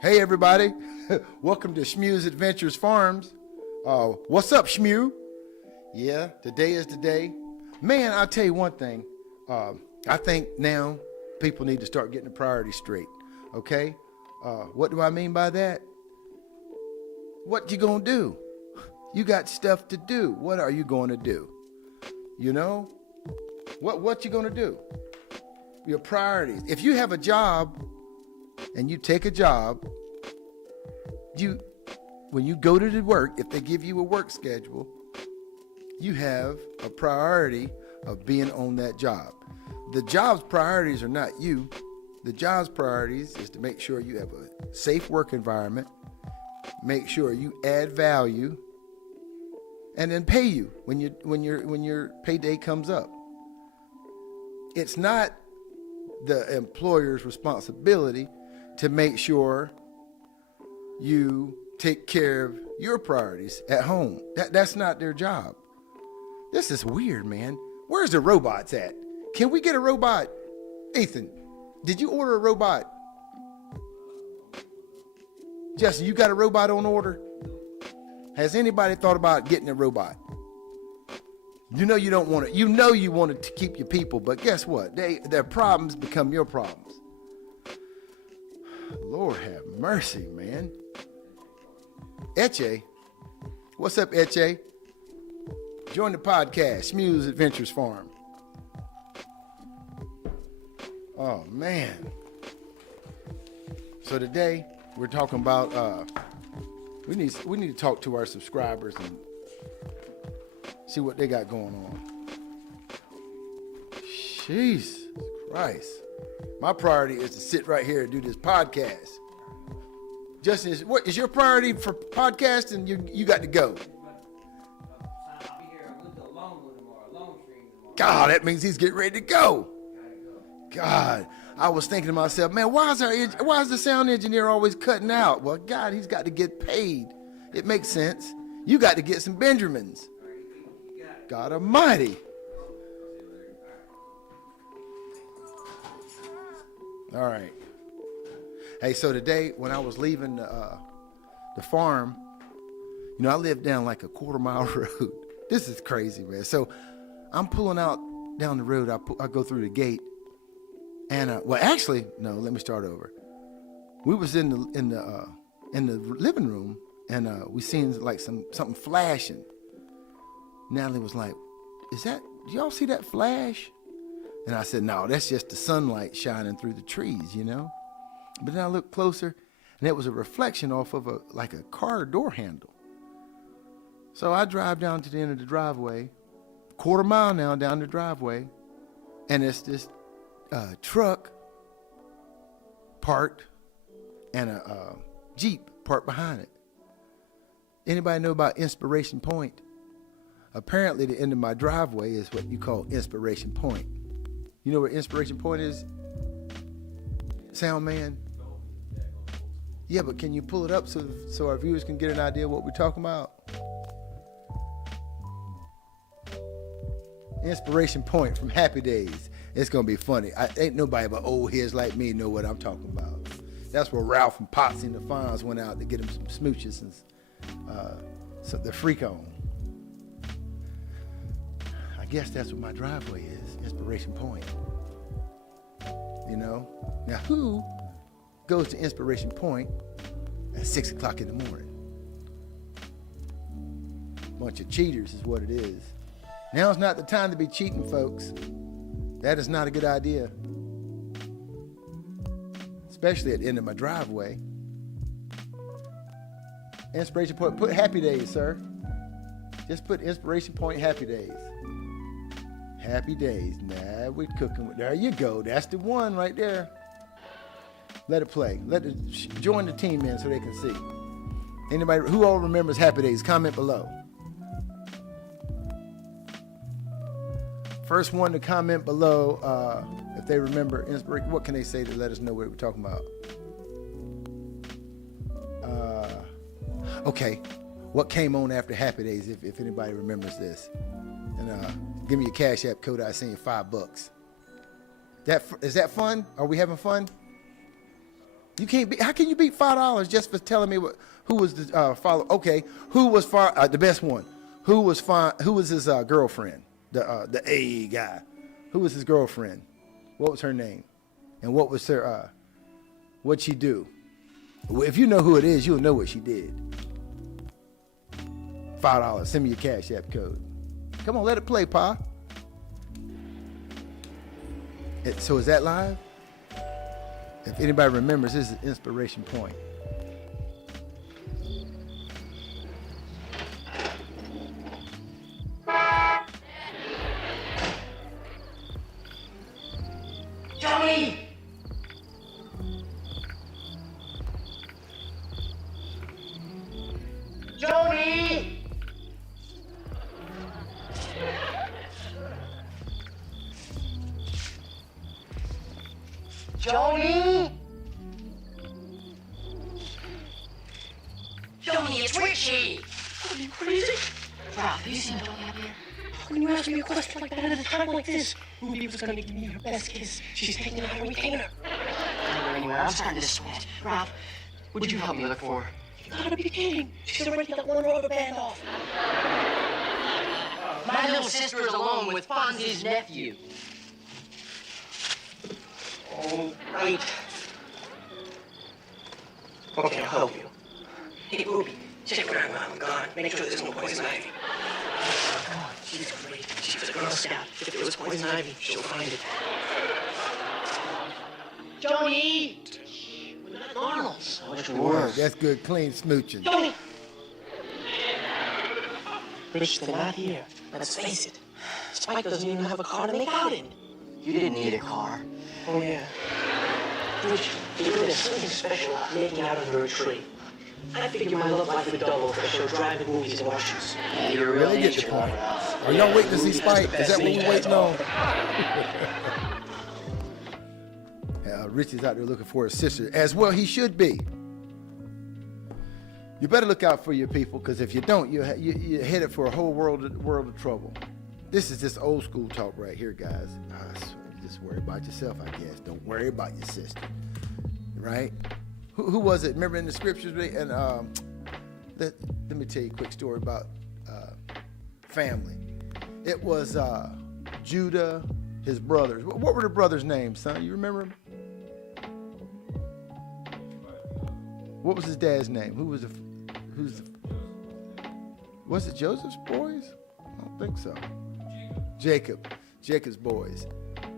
Hey everybody, welcome to Shmules Adventures Farms. What's up, Shmew? Yeah, today is the day. Man, I'll tell you one thing. I think now people need to start getting the priorities straight. Okay? What do I mean by that? What you gonna do? You got stuff to do. What are you going to do? You know? What you gonna do? Your priorities. If you have a job and you take a job, when you go to the work, if they give you a work schedule, you have a priority of being on that job. The job's priorities are not you. The job's priorities is to make sure you have a safe work environment, make sure you add value, and then pay you when your payday comes up. It's not the employer's responsibility to make sure you take care of your priorities at home. That's not their job. This is weird, man. Where's the robots at? Can we get a robot? Ethan, did you order a robot? Justin, you got a robot on order? Has anybody thought about getting a robot? You know you don't want it. You know you want it to keep your people, but guess what? Their problems become your problems. Lord have mercy, man. Eche, what's up, Eche? Join the podcast, Shmules Adventures Farm. Oh man. So today we're talking about we need to talk to our subscribers and see what they got going on. Jesus Christ. My priority is to sit right here and do this podcast. Justin, what is your priority for podcasting? You got to go. I'll be here with the long one tomorrow, long stream tomorrow. God, that means he's getting ready to go. God, I was thinking to myself, man, why is the sound engineer always cutting out? Well, God, he's got to get paid. It makes sense. You got to get some Benjamins. God Almighty. All right. Hey, so today when I was leaving the farm, you know, I live down like a quarter-mile road. This is crazy, man. So I'm pulling out down the road. I go through the gate, and well, actually, no. Let me start over. We was in the living room, and we seen like something flashing. Natalie was like, do y'all see that flash? And I said, no, that's just the sunlight shining through the trees, you know? But then I looked closer, and it was a reflection off of a car door handle. So I drive down to the end of the driveway, quarter-mile now down the driveway, and it's this truck parked and a Jeep parked behind it. Anybody know about Inspiration Point? Apparently the end of my driveway is what you call Inspiration Point. You know where Inspiration Point is? Sound man? Yeah, but can you pull it up so our viewers can get an idea of what we're talking about? Inspiration Point from Happy Days. It's going to be funny. Ain't nobody but old heads like me know what I'm talking about. That's where Ralph and Potsy and the Fonz went out to get them some smooches and so the freak on. I guess that's what my driveway is, Inspiration Point. You know? Now who goes to Inspiration Point at 6 o'clock in the morning? Bunch of cheaters is what it is. Now's not the time to be cheating, folks. That is not a good idea. Especially at the end of my driveway. Inspiration Point, put Happy Days, sir. Just put Inspiration Point Happy Days. Happy Days. Nah, we're cooking. There you go. That's the one right there. Let it play. Join the team in so they can see. Anybody who all remembers Happy Days, comment below. First one to comment below, if they remember Inspiration, what can they say to let us know what we're talking about? Okay, what came on after Happy Days, if anybody remembers this? And give me your Cash App code. I send you $5. Is that fun? Are we having fun? You can't beat. How can you beat $5 just for telling me who was the follow? Okay, who was the best one? Who was his girlfriend? The A guy. Who was his girlfriend? What was her name? And what was her? What'd she do? If you know who it is, you'll know what she did. $5. Send me your Cash App code. Come on, let it play, Pa. So is that live? If anybody remembers, this is an inspiration point. Johnny! Johnny! Joni? Joni, it's Richie! Are you crazy? Ralph, have you seen Joni up here? When you ask me a question like that at a time like this, Ruby was gonna give me her best kiss. She's taking out a retainer. Anyway, I'm starting to sweat. Ralph, would you help me look for her? You gotta be kidding. She's already got one rubber band off. My little sister is alone with Fonzie's nephew. Oh, right. Okay, I'll help you. Hey, Ruby, check around while I'm gone. Make sure there's no poison ivy. Come on, she's great. She was a Girl Scout. If there was poison ivy, she'll find it. Joni! We're not normals. I wish we Word, were. that's good, clean smooching. Johnny! Rich, they're not here. Let's face it. Spike doesn't even have a car to make out in. You didn't need a car. Oh, yeah. Rich, you know there's something special about making out under a tree. I figure my love life would double if I showed driving movies and Russians. Yeah, you're Really really get into the porn. point. Are y'all waiting to see Spike? Is that what we're waiting on? Richie's out there looking for his sister. As well he should be. You better look out for your people, because if you don't, you're headed for a whole world of trouble. This is just old school talk right here, guys. Just worry about yourself, I guess. Don't worry about your sister, right? Who was it? Remember in the scriptures? And let me tell you a quick story about family. It was Judah, his brothers. What were the brothers' names, son? You remember them? What was his dad's name? Was it Joseph's boys? I don't think so. Jacob's boys.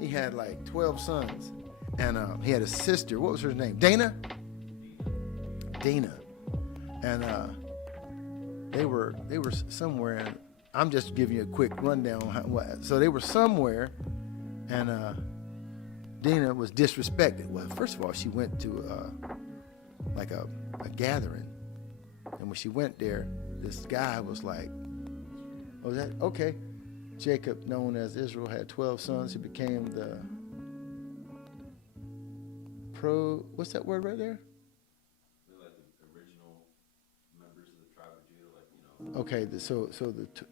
He had like 12 sons, and he had a sister. What was her name? Dana. And they were somewhere. And I'm just giving you a quick rundown on what. So they were somewhere, and Dina was disrespected. Well, first of all, she went to like a gathering, and when she went there, this guy was like, "Oh, that okay?" Jacob, known as Israel, had 12 sons. He became the what's that word right there? They're like the original members of the tribe of Judah, Okay,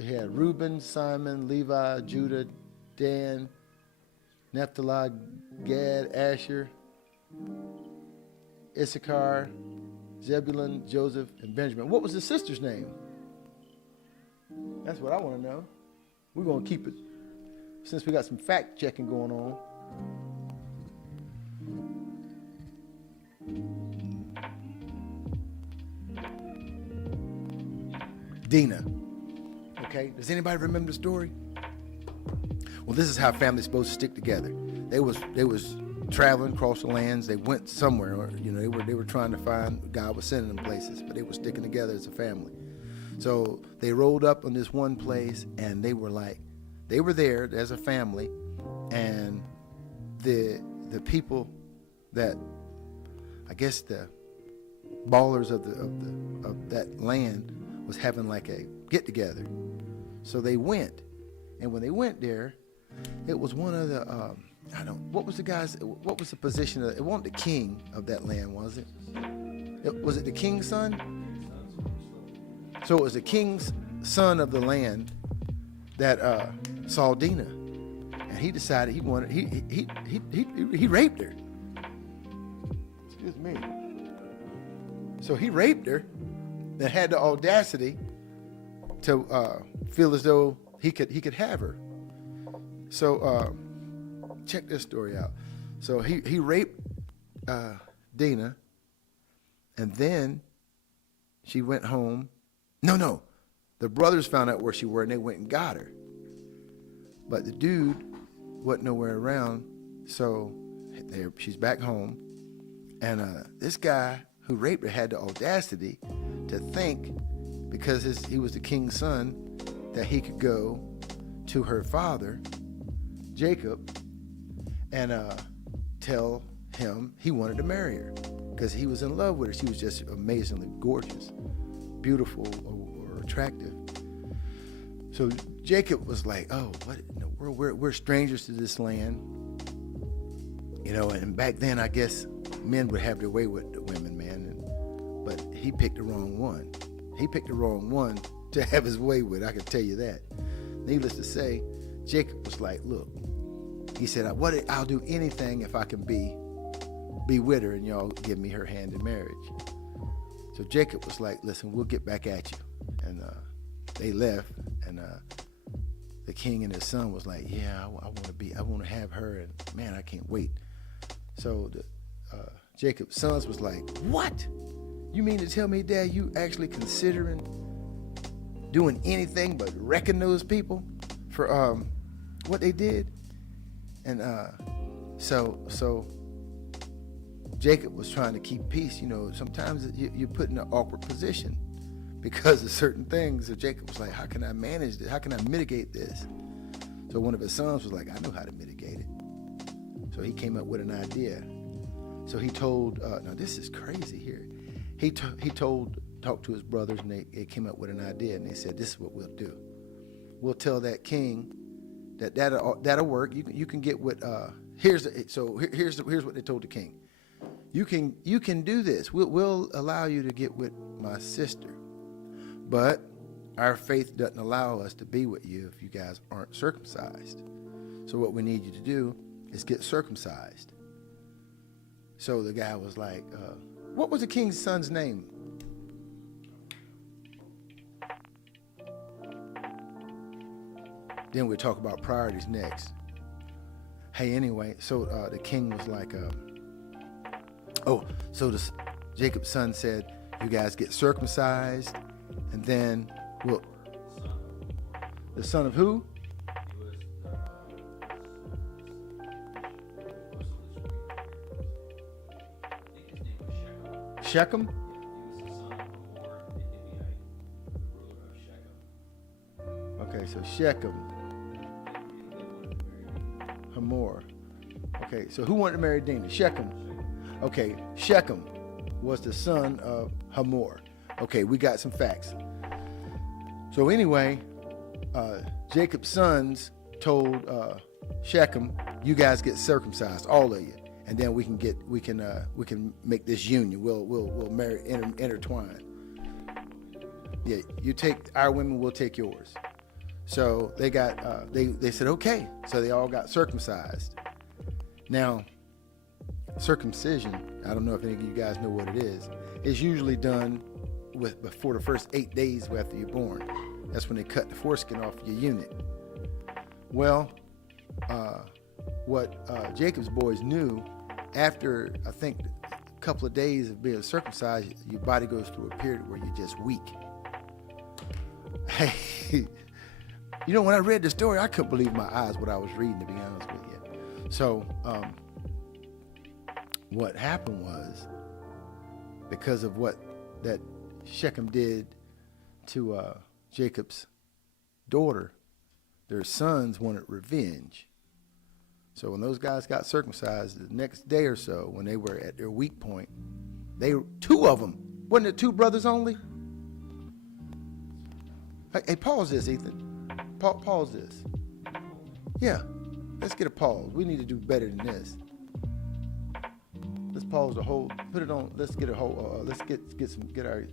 he had Reuben, Simon, Levi, Judah, Dan, Naphtali, Gad, Asher, Issachar, Zebulun, Joseph, and Benjamin. What was his sister's name? That's what I want to know. We're going to keep it, since we got some fact checking going on. Dina. Okay, does anybody remember the story? Well, this is how families supposed to stick together. They was traveling across the lands. They went somewhere, or they were trying to find, God was sending them places, but they were sticking together as a family. So they rolled up on this one place, and they were there as a family, and the people that, I guess, the ballers of that land was having like a get together. So they went, and when they went there, it was one of the what was the position of it? Wasn't the king of that land, was it? Was it the king's son? So it was the king's son of the land that saw Dina, and he decided he raped her. Excuse me. So he raped her and had the audacity to feel as though he could have her. So check this story out. So he raped Dina, and then she went home. No. The brothers found out where she were, and they went and got her. But the dude wasn't nowhere around, so she's back home. And this guy who raped her had the audacity to think, because he was the king's son, that he could go to her father, Jacob, and tell him he wanted to marry her because he was in love with her. She was just amazingly gorgeous, beautiful, or attractive. So Jacob was like, oh, what in the world? We're strangers to this land. You know, and back then, I guess men would have their way with the women, man. But he picked the wrong one. He picked the wrong one to have his way with, I can tell you that. Needless to say, Jacob was like, look, he said, I'll do anything if I can be with her and y'all give me her hand in marriage. So Jacob was like, listen, we'll get back at you. And they left, and the king and his son was like, yeah, I want to have her, and man, I can't wait. So Jacob's sons was like, what? You mean to tell me, Dad, you actually considering doing anything but wrecking those people for what they did? And so Jacob was trying to keep peace. You know, sometimes you're put in an awkward position because of certain things. So Jacob was like, how can I manage this? How can I mitigate this? So one of his sons was like, I know how to mitigate it. So he came up with an idea. So he told, now this is crazy here. He talked to his brothers, and they came up with an idea, and they said, this is what we'll do. We'll tell that king that'll work. You can get what, here's what they told the king. You can do this. We'll allow you to get with my sister, but our faith doesn't allow us to be with you if you guys aren't circumcised. So what we need you to do is get circumcised. So the guy was like, what was the king's son's name? Then we'll talk about priorities next. Hey, anyway, so the king was like, Jacob's son said, you guys get circumcised, and then the son of who? Shechem? Okay, so Shechem. Hamor. Okay, so who wanted to marry Dinah? Shechem. Okay, Shechem was the son of Hamor. Okay, we got some facts. So anyway, Jacob's sons told Shechem, you guys get circumcised, all of you, and then we can make this union. We'll marry, intertwine. Yeah, you take our women, we'll take yours. So they got they said okay. So they all got circumcised. Now, circumcision, I don't know if any of you guys know what it is. It's usually done before the first 8 days after you're born. That's when they cut the foreskin off your unit. Well, what Jacob's boys knew, after I think a couple of days of being circumcised, your body goes through a period where you're just weak. Hey, you know, when I read the story, I couldn't believe my eyes what I was reading, to be honest with you. So what happened was, because of what that Shechem did to Jacob's daughter, their sons wanted revenge. So when those guys got circumcised, the next day or so, when they were at their weak point, two of them, wasn't it two brothers only? Hey, pause this, Ethan. Pause this. Yeah, let's get a pause. We need to do better than this. Let's pause the whole. Put it on. Let's get a whole. Let's get our